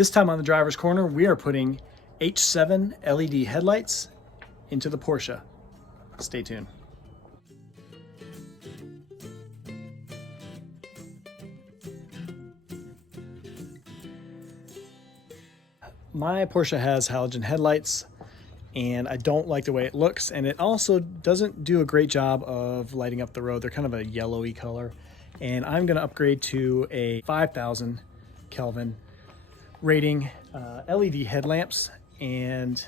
This time on the driver's corner, we are putting H7 LED headlights into the Porsche. Stay tuned. My Porsche has halogen headlights, and I don't like the way it looks, and it also doesn't do a great job of lighting up the road. They're kind of a yellowy color, and I'm going to upgrade to a 5,000 Kelvin rating LED headlamps, and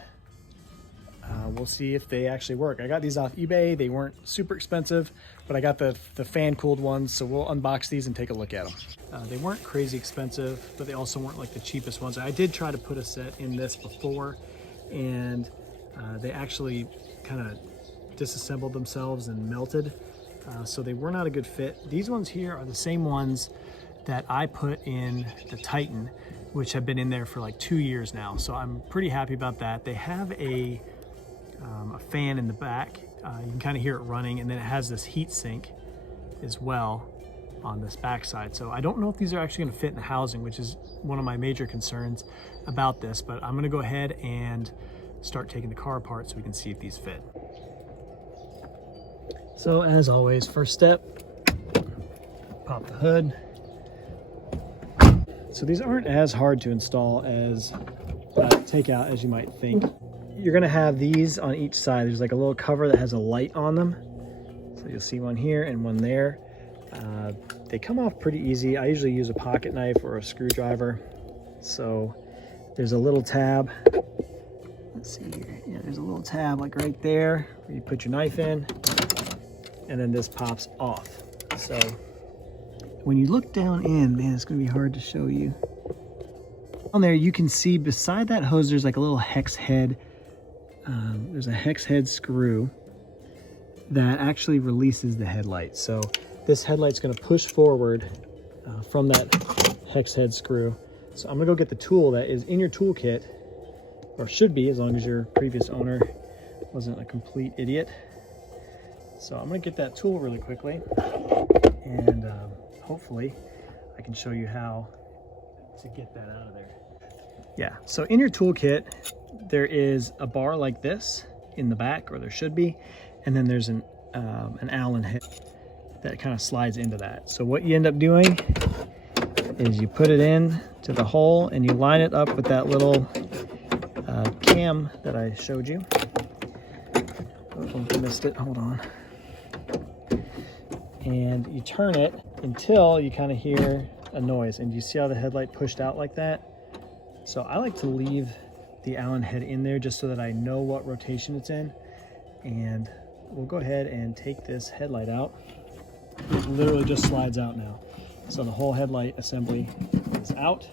we'll see if they actually work. I got these off eBay. They weren't super expensive, but I got the fan-cooled ones, so we'll unbox these and take a look at them. They weren't crazy expensive, but they also weren't like the cheapest ones. I did try to put a set in this before, and they actually kind of disassembled themselves and melted, so they were not a good fit. These ones here are the same ones that I put in the Titan, which have been in there for like 2 years now, so I'm pretty happy about that. They have a fan in the back. You can kind of hear it running, and then it has this heat sink as well on this back side. So I don't know if these are actually going to fit in the housing, which is one of my major concerns about this, but I'm going to go ahead and start taking the car apart so we can see if these fit. So as always, first step, pop the hood. So these aren't as hard to install as take out as you might think. You're gonna have these on each side. There's like a little cover that has a light on them. So you'll see one here and one there. They come off pretty easy. I usually use a pocket knife or a screwdriver. So there's a little tab. Let's see here. Yeah, there's a little tab like right there where you put your knife in, and then this pops off. So when you look down in, man, it's gonna be hard to show you. On there, you can see beside that hose, there's like a little hex head. There's a hex head screw that actually releases the headlight. So this headlight's gonna push forward from that hex head screw. So I'm gonna go get the tool that is in your toolkit, or should be, as long as your previous owner wasn't a complete idiot. So I'm gonna get that tool really quickly, and hopefully I can show you how to get that out of there. Yeah, so in your toolkit, there is a bar like this in the back, or there should be, and then there's an Allen head that kind of slides into that. So what you end up doing is you put it in to the hole and you line it up with that little cam that I showed you. Oh, I missed it, hold on. And you turn it until you kind of hear a noise. And you see how the headlight pushed out like that? So I like to leave the Allen head in there just so that I know what rotation it's in. And we'll go ahead and take this headlight out. It literally just slides out now. So the whole headlight assembly is out.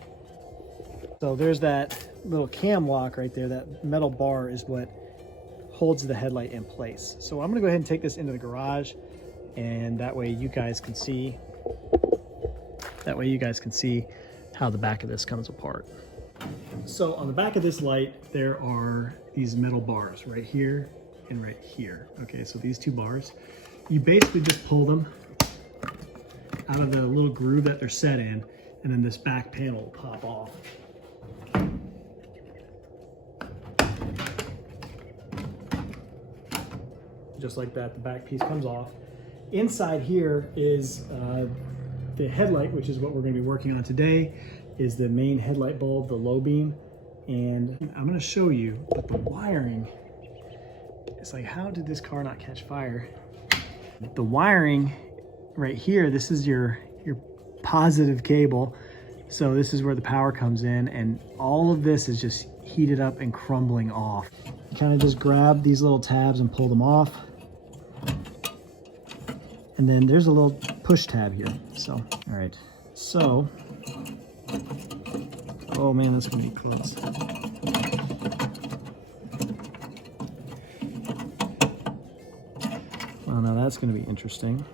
So there's that little cam lock right there. That metal bar is what holds the headlight in place. So I'm gonna go ahead and take this into the garage, and that way you guys can see how the back of this comes apart. So on the back of this light, there are these metal bars right here and right here. Okay, so these two bars, you basically just pull them out of the little groove that they're set in, and then this back panel will pop off. Just like that, the back piece comes off. Inside here is the headlight, which is what we're going to be working on today, is the main headlight bulb, the low beam. And I'm going to show you, but the wiring, it's like, how did this car not catch fire? The wiring right here, this is your positive cable. So this is where the power comes in, and all of this is just heated up and crumbling off. You kind of just grab these little tabs and pull them off. And then there's a little push tab here. So, all right. So, oh man, that's gonna be close. Well, now that's gonna be interesting.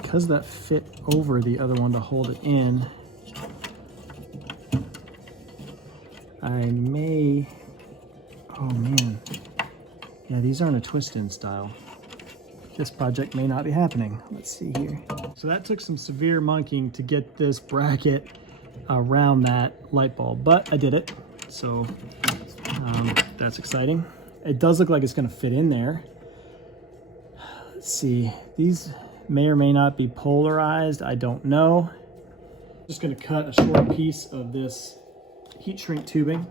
Because that fit over the other one to hold it in, I may, oh man. Yeah, these aren't a twist-in style. This project may not be happening. Let's see here. So that took some severe monkeying to get this bracket around that light bulb, but I did it. So that's exciting. It does look like it's going to fit in there. Let's see. These may or may not be polarized. I don't know. Just going to cut a short piece of this heat shrink tubing.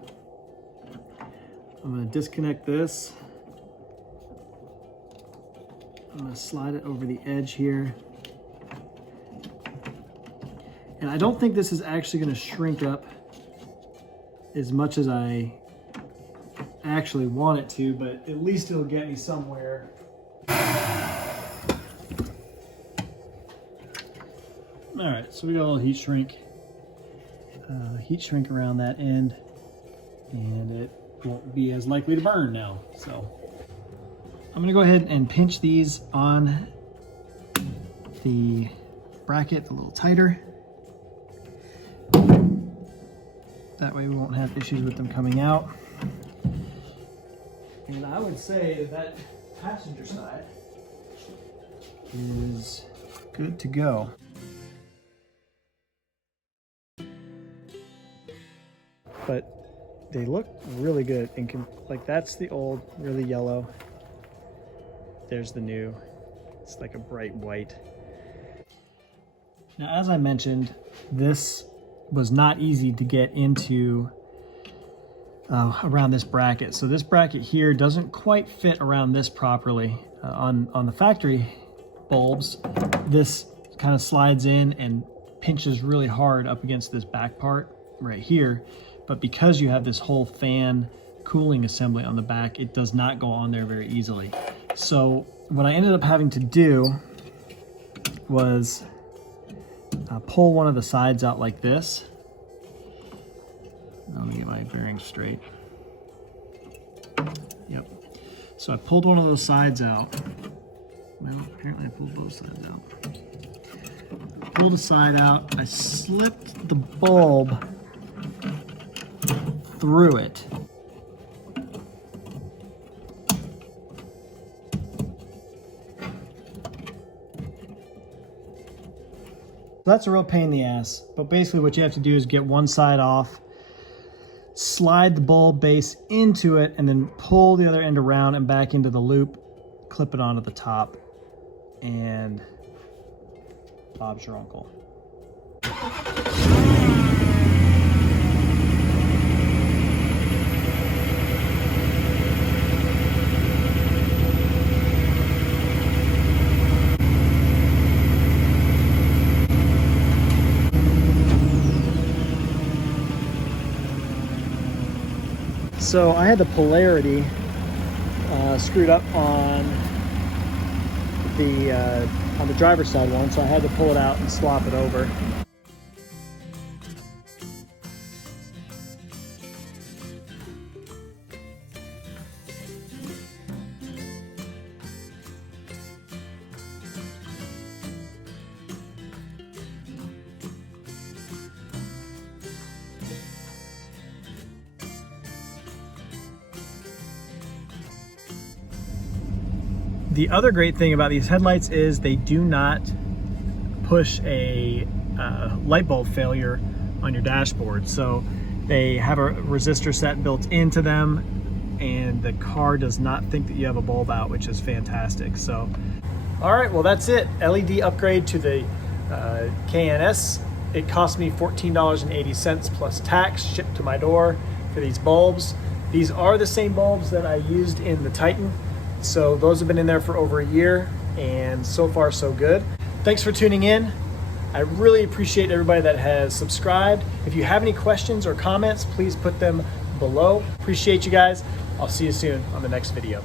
I'm going to disconnect this. I'm going to slide it over the edge here. And I don't think this is actually going to shrink up as much as I actually want it to, but at least it'll get me somewhere. All right, so we got a little heat shrink around that end, and it won't be as likely to burn now. So I'm gonna go ahead and pinch these on the bracket a little tighter. That way we won't have issues with them coming out. And I would say that passenger side is good to go. But they look really good and like that's the old, really yellow. There's the new. It's like a bright white. Now, as I mentioned, this was not easy to get into around this bracket. So this bracket here doesn't quite fit around this properly. On the factory bulbs, this kind of slides in and pinches really hard up against this back part right here. But because you have this whole fan cooling assembly on the back, it does not go on there very easily. So what I ended up having to do was pull one of the sides out like this. Let me get my bearings straight. Yep. So I pulled one of those sides out. Well, apparently I pulled both sides out. Pulled a side out. I slipped the bulb through it. That's a real pain in the ass, but basically what you have to do is get one side off, slide the bulb base into it, and then pull the other end around and back into the loop, clip it onto the top, and Bob's your uncle. So I had the polarity screwed up on the driver's side one, so I had to pull it out and swap it over. The other great thing about these headlights is they do not push a light bulb failure on your dashboard. So they have a resistor set built into them, and the car does not think that you have a bulb out, which is fantastic. So, all right, well, that's it. LED upgrade to the Cayenne S. It cost me $14.80 plus tax shipped to my door for these bulbs. These are the same bulbs that I used in the Titan. So those have been in there for over a year, and so far so good. Thanks for tuning in. I really appreciate everybody that has subscribed. If you have any questions or comments, please put them below. Appreciate you guys. I'll see you soon on the next video.